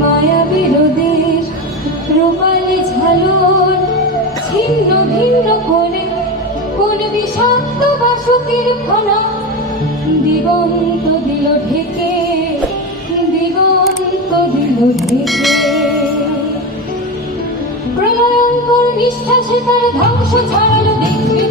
মায়া বিরোদেশ রূপালি ঝালন, ছিন্ন ভিন্ন করে কোন বিষাক্ত বাসতির ফনা দিগন্ত দিল ঢেকে, দিগন্ত দিল ঢেকে। প্রলয়ঙ্কর নিঃশ্বাসে তার ধ্বংস ছড়ালো দেখবে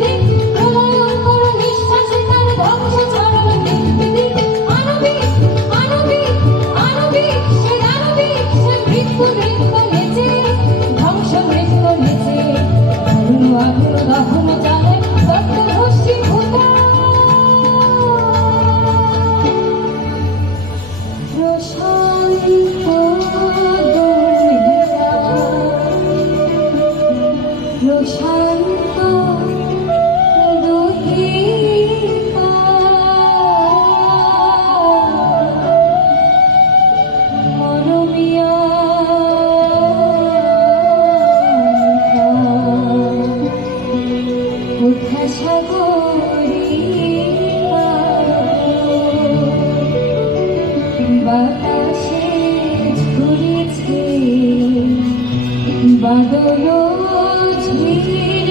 by the woods we